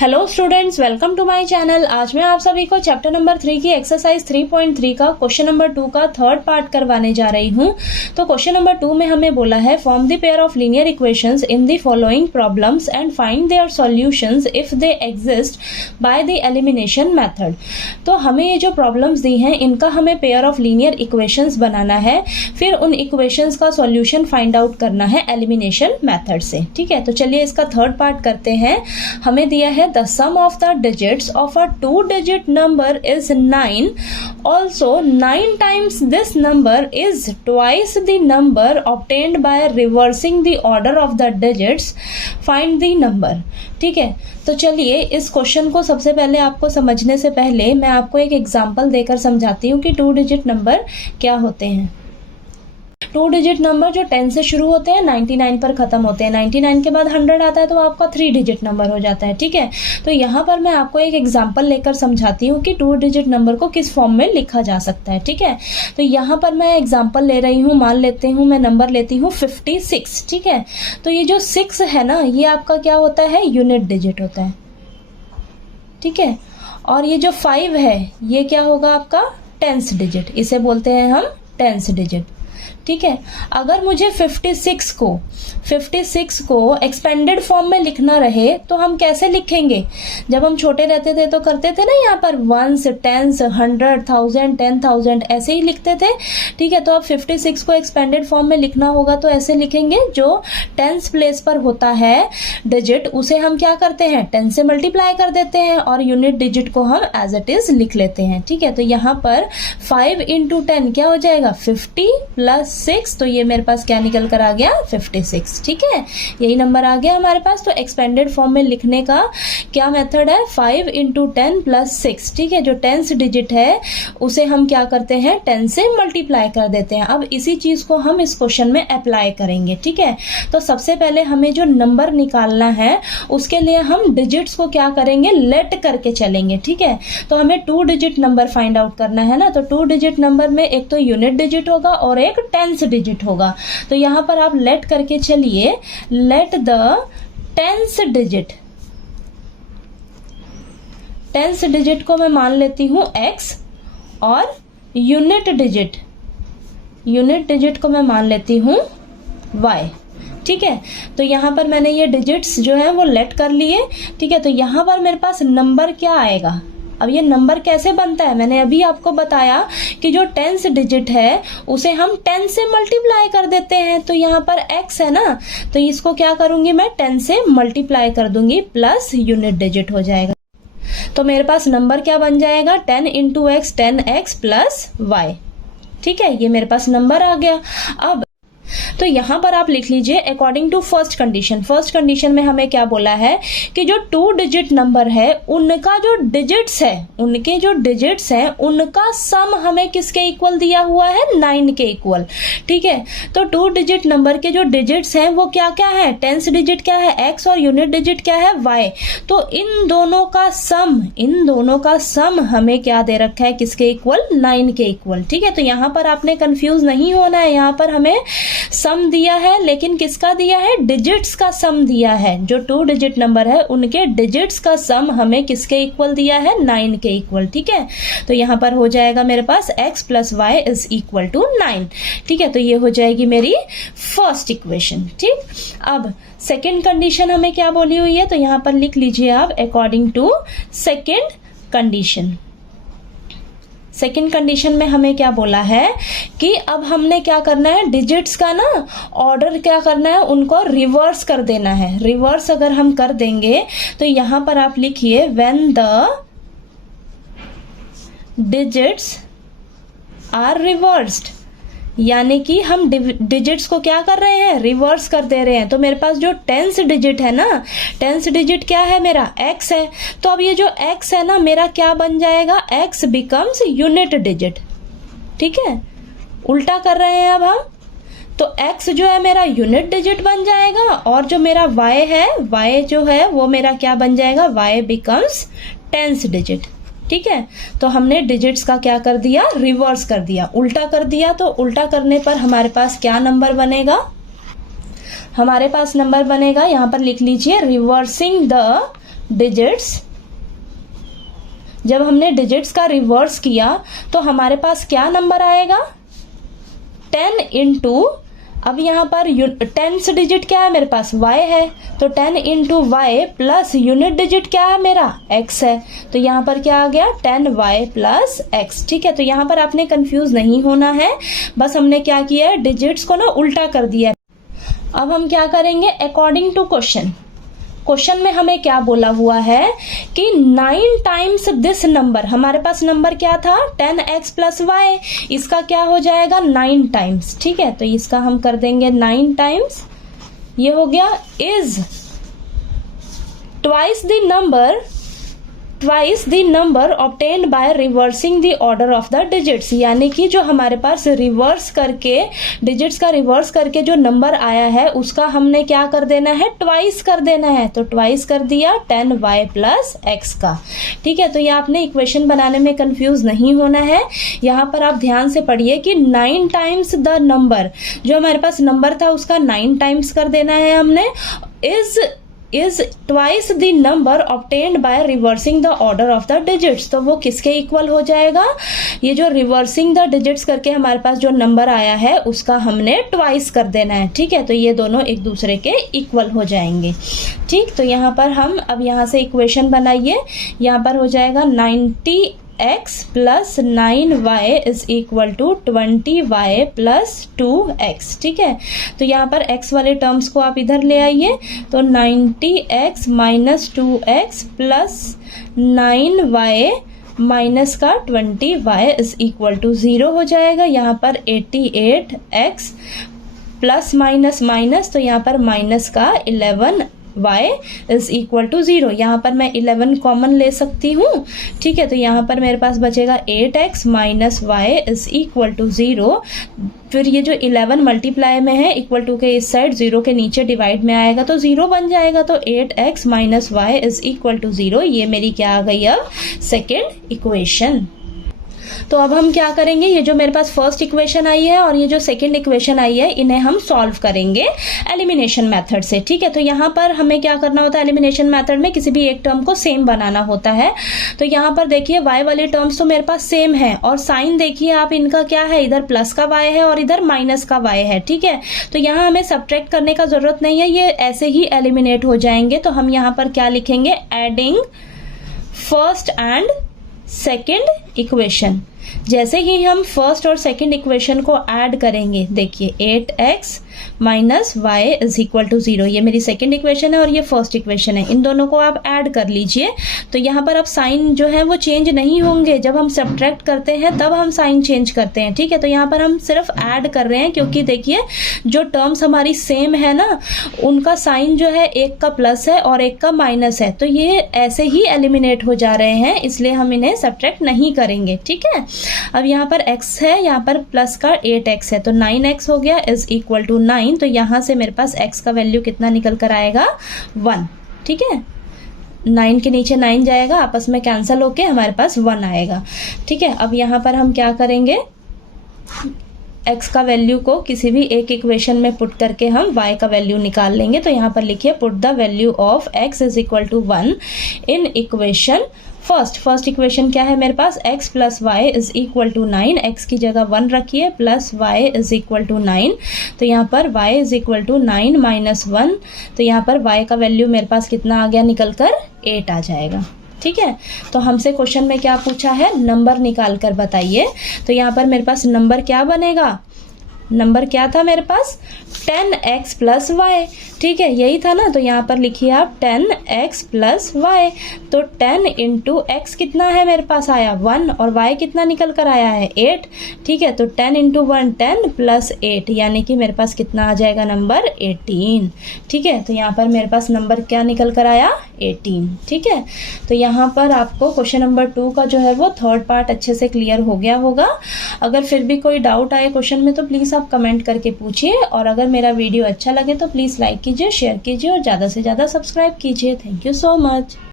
Hello students, welcome to my channel. आज मैं आप सभी को चैप्टर नंबर 3 की एक्सरसाइज 3.3 का क्वेश्चन नंबर 2 का थर्ड पार्ट करवाने जा रही हूँ। तो क्वेश्चन नंबर 2 में हमें बोला है form the pair of linear equations in the following problems and find their solutions if they exist by the elimination method. तो हमें ये जो प्रॉब्लम्स दी हैं इनका हमें पेयर ऑफ लीनियर इक्वेशंस बनाना है, फिर उन इक्वेशंस का सॉल्यूशन फाइंड आउट करना है एलिमिनेशन मेथड से। ठीक है, तो चलिए इसका थर्ड पार्ट करते हैं। हमें दिया है the sum of the digits of a 2-digit number is 9. Also 9 times this number is twice the number obtained by reversing the order of the digits. Find the number. ठीक है, तो चलिए इस क्वेश्चन को सबसे पहले आपको समझने से पहले मैं आपको एक एग्जांपल देकर समझाती हूँ कि 2 डिजिट नंबर क्या होते हैं। 2 डिजिट नंबर जो 10 से शुरू होते हैं 99 पर खत्म होते हैं। 99 के बाद 100 आता है तो आपका 3 डिजिट नंबर हो जाता है। ठीक है, तो यहाँ पर मैं आपको एक एग्जांपल लेकर समझाती हूँ कि 2 डिजिट नंबर को किस फॉर्म में लिखा जा सकता है। ठीक है, तो यहाँ पर मैं एग्जांपल ले रही हूँ, मान लेते हूँ मैं नंबर लेती हूँ 56। ठीक है, तो ये जो 6 है ना, ये आपका क्या होता है, यूनिट डिजिट होता है। ठीक है, और ये जो 5 है ये क्या होगा आपका, 10th डिजिट, इसे बोलते हैं हम 10th डिजिट। ठीक है, अगर मुझे 56 को एक्सपेंडेड फॉर्म में लिखना रहे तो हम कैसे लिखेंगे। जब हम छोटे रहते थे तो करते थे ना, यहाँ पर 1s, 10s, 100, 1000, 10,000 ऐसे ही लिखते थे। ठीक है, तो अब 56 को एक्सपेंडेड फॉर्म में लिखना होगा तो ऐसे लिखेंगे, जो 10th प्लेस पर होता है डिजिट उसे हम क्या करते हैं, 10 से मल्टीप्लाई कर देते हैं और यूनिट डिजिट को हम एज इट इज लिख लेते हैं। ठीक है, तो यहाँ पर 5 × 10 क्या हो जाएगा, 50 + 6, तो ये मेरे पास क्या निकल कर आ गया, 56। ठीक है, यही नंबर आ गया हमारे पास। तो एक्सपेंडेड फॉर्म में लिखने का क्या मेथड है, 5 × 10 + 6। ठीक है, जो 10th डिजिट है उसे हम क्या करते हैं, 10 से मल्टीप्लाई कर देते हैं। अब इसी चीज को हम इस क्वेश्चन में अप्लाई करेंगे। ठीक है, तो सबसे पहले हमें जो नंबर निकालना है उसके लिए हम डिजिट्स को क्या करेंगे, लेट करके चलेंगे। ठीक है, तो हमें 2 डिजिट नंबर फाइंड आउट करना है ना, तो 2 डिजिट नंबर में एक तो यूनिट डिजिट होगा और एक 10th डिजिट होगा। तो यहां पर आप लेट करके चलिए, लेट द 10th डिजिट को मैं मान लेती हूं x और यूनिट डिजिट को मैं मान लेती हूं y। ठीक है, तो यहां पर मैंने ये डिजिट्स जो है वो लेट कर लिए। ठीक है, तो यहां पर मेरे पास नंबर क्या आएगा। अब ये नंबर कैसे बनता है, मैंने अभी आपको बताया कि जो 10th डिजिट है उसे हम 10 से मल्टीप्लाई कर देते हैं। तो यहाँ पर x है ना, तो इसको क्या करूंगी मैं, 10 से मल्टीप्लाई कर दूंगी प्लस यूनिट डिजिट हो जाएगा। तो मेरे पास नंबर क्या बन जाएगा, 10 × x 10x + y। ठीक है, ये मेरे पास नंबर आ गया। अब तो यहां पर आप लिख लीजिए according to first condition. First condition में हमें क्या बोला है कि जो 2 डिजिट नंबर है उनका जो डिजिट्स है, उनके जो डिजिट्स हैं उनका सम हमें किसके इक्वल दिया हुआ है, 9 के इक्वल। ठीक है, तो 2 डिजिट नंबर के जो डिजिट्स हैं वो क्या क्या है, 10th डिजिट क्या है, x, और यूनिट डिजिट क्या है, y। तो इन दोनों का सम हमें क्या दे रखा है, किसके इक्वल, 9 के इक्वल। ठीक है, तो यहां पर आपने कंफ्यूज नहीं होना है, यहां पर हमें सम दिया है, लेकिन किसका दिया है, डिजिट्स का सम दिया है। जो 2 डिजिट नंबर है उनके डिजिट्स का सम हमें किसके इक्वल दिया है, 9 के इक्वल। ठीक है, तो यहां पर हो जाएगा मेरे पास x + y = 9। ठीक है, तो ये हो जाएगी मेरी फर्स्ट इक्वेशन। ठीक, अब सेकेंड कंडीशन हमें क्या बोली हुई है, तो यहां पर लिख लीजिए आप according to second condition. Second condition में हमें क्या बोला है कि अब हमने क्या करना है, डिजिट्स का ना ऑर्डर क्या करना है, उनको रिवर्स कर देना है। रिवर्स अगर हम कर देंगे तो यहां पर आप लिखिए when the digits are reversed, यानी कि हम डिजिट्स को क्या कर रहे हैं, रिवर्स कर दे रहे हैं। तो मेरे पास जो 10th डिजिट है ना, 10th डिजिट क्या है मेरा, x है। तो अब ये जो x है ना मेरा क्या बन जाएगा, x बिकम्स यूनिट डिजिट। ठीक है, उल्टा कर रहे हैं अब हम, तो x जो है मेरा यूनिट डिजिट बन जाएगा और जो मेरा y है, y जो है वो मेरा क्या बन जाएगा, y बिकम्स 10th डिजिट। ठीक है, तो हमने डिजिट्स का क्या कर दिया, रिवर्स कर दिया, उल्टा कर दिया। तो उल्टा करने पर हमारे पास क्या नंबर बनेगा, हमारे पास नंबर बनेगा, यहां पर लिख लीजिए रिवर्सिंग द डिजिट्स, जब हमने डिजिट्स का रिवर्स किया तो हमारे पास क्या नंबर आएगा, 10 इंटू, अब यहाँ पर 10th डिजिट क्या है मेरे पास, y है, तो 10 into y plus unit digit क्या है मेरा, x है, तो यहाँ पर क्या आ गया 10y प्लस x। ठीक है, तो यहाँ पर आपने कंफ्यूज नहीं होना है, बस हमने क्या किया है, डिजिट्स को ना उल्टा कर दिया। अब हम क्या करेंगे, अकॉर्डिंग टू क्वेश्चन में हमें क्या बोला हुआ है कि 9 टाइम्स दिस नंबर, हमारे पास नंबर क्या था 10x प्लस वाई, इसका क्या हो जाएगा 9 टाइम्स। ठीक है, तो इसका हम कर देंगे 9 टाइम्स, ये हो गया is twice the number obtained by reversing the order of the digits, यानी कि जो हमारे पास रिवर्स करके डिजिट्स का रिवर्स करके जो नंबर आया है उसका हमने क्या कर देना है, ट्वाइस कर देना है, तो ट्वाइस कर दिया 10y प्लस x का। ठीक है, तो ये आपने इक्वेशन बनाने में कंफ्यूज नहीं होना है, यहाँ पर आप ध्यान से पढ़िए कि 9 टाइम्स द नंबर, जो हमारे पास नंबर था उसका 9 टाइम्स कर देना है हमने, is twice the number obtained by reversing the order of the digits, तो वो किसके इक्वल हो जाएगा, ये जो रिवर्सिंग द डिजिट्स करके हमारे पास जो नंबर आया है उसका हमने ट्वाइस कर देना है। ठीक है, तो ये दोनों एक दूसरे के इक्वल हो जाएंगे। ठीक, तो यहाँ पर हम अब यहाँ से इक्वेशन बनाइए, यहाँ पर हो जाएगा 90x plus 9y is equal to 20y plus 2x। ठीक है, तो यहाँ पर x वाले टर्म्स को आप इधर ले आइए, तो 90x minus 2x plus 9y minus का 20y इज इक्वल टू 0 हो जाएगा। यहाँ पर 88x प्लस माइनस माइनस, तो यहाँ पर माइनस का 11y इज इक्वल टू 0, यहाँ पर मैं 11 कॉमन ले सकती हूँ। ठीक है, तो यहाँ पर मेरे पास बचेगा 8x minus y is equal to 0, फिर ये जो 11 मल्टीप्लाई में है इक्वल टू के इस साइड 0 के नीचे डिवाइड में आएगा तो 0 बन जाएगा, तो 8x minus y is equal to 0, ये मेरी क्या आ गई अब सेकेंड इक्वेशन। तो अब हम क्या करेंगे, ये जो मेरे पास फर्स्ट इक्वेशन आई है और ये जो सेकंड इक्वेशन आई है इन्हें हम सॉल्व करेंगे एलिमिनेशन मेथड से। ठीक है, तो यहाँ पर हमें क्या करना होता है, एलिमिनेशन मेथड में किसी भी एक टर्म को सेम बनाना होता है। तो यहाँ पर देखिए y वाले टर्म्स तो मेरे पास सेम है और साइन देखिए आप इनका क्या है, इधर प्लस का y है और इधर माइनस का y है। ठीक है, तो यहाँ हमें सब्ट्रैक्ट करने का जरूरत नहीं है, ये ऐसे ही एलिमिनेट हो जाएंगे। तो हम यहाँ पर क्या लिखेंगे, adding first and second equation. जैसे ही हम फर्स्ट और सेकंड इक्वेशन को ऐड करेंगे, देखिए 8x minus y is equal to 0, ये मेरी सेकंड इक्वेशन है और ये फर्स्ट इक्वेशन है, इन दोनों को आप ऐड कर लीजिए। तो यहाँ पर अब साइन जो है वो चेंज नहीं होंगे, जब हम सब्ट्रैक्ट करते हैं तब हम साइन चेंज करते हैं। ठीक है, तो यहाँ पर हम सिर्फ ऐड कर रहे हैं क्योंकि देखिए जो टर्म्स हमारी सेम है ना, उनका साइन जो है एक का प्लस है और एक का माइनस है, तो ये ऐसे ही एलिमिनेट हो जा रहे हैं, इसलिए हम इन्हें सब्ट्रैक्ट नहीं करेंगे। ठीक है, अब यहाँ पर x है, यहाँ पर प्लस का 8x है, तो 9x हो गया इज इक्वल टू 9, तो यहाँ से मेरे पास x का वैल्यू कितना निकल कर आएगा 1। ठीक है, 9 के नीचे 9 जाएगा, आपस में कैंसिल होके हमारे पास 1 आएगा। ठीक है, अब यहाँ पर हम क्या करेंगे, x का वैल्यू को किसी भी एक इक्वेशन में पुट करके हम y का वैल्यू निकाल लेंगे। तो यहाँ पर लिखिए put the value of x is equal to 1 in equation first equation क्या है मेरे पास, x plus y is equal to 9, x की जगह 1 रखिए, plus y is equal to 9, तो यहाँ पर y is equal to 9 minus 1, तो यहाँ पर y का वैल्यू मेरे पास कितना आ गया, निकल कर 8 आ जाएगा। ठीक है, तो हमसे क्वेश्चन में क्या पूछा है, नंबर निकाल कर बताइए। तो यहाँ पर मेरे पास नंबर क्या बनेगा, नंबर क्या था मेरे पास 10x प्लस वाई। ठीक है, यही था ना, तो यहाँ पर लिखिए आप 10x प्लस वाई, तो 10 इंटू एक्स कितना है मेरे पास आया 1 और y कितना निकल कर आया है 8। ठीक है, तो 10 इंटू 1 10 प्लस 8, यानी कि मेरे पास कितना आ जाएगा नंबर 18। ठीक है, तो यहाँ पर मेरे पास नंबर क्या निकल कर आया 18। ठीक है, तो यहाँ पर आपको क्वेश्चन नंबर 2 का जो है वो थर्ड पार्ट अच्छे से क्लियर हो गया होगा। अगर फिर भी कोई डाउट आए क्वेश्चन में तो प्लीज़ आप कमेंट करके पूछिए, और अगर मेरा वीडियो अच्छा लगे तो प्लीज़ लाइक कीजिए, शेयर कीजिए और ज़्यादा से ज़्यादा सब्सक्राइब कीजिए। Thank you so much.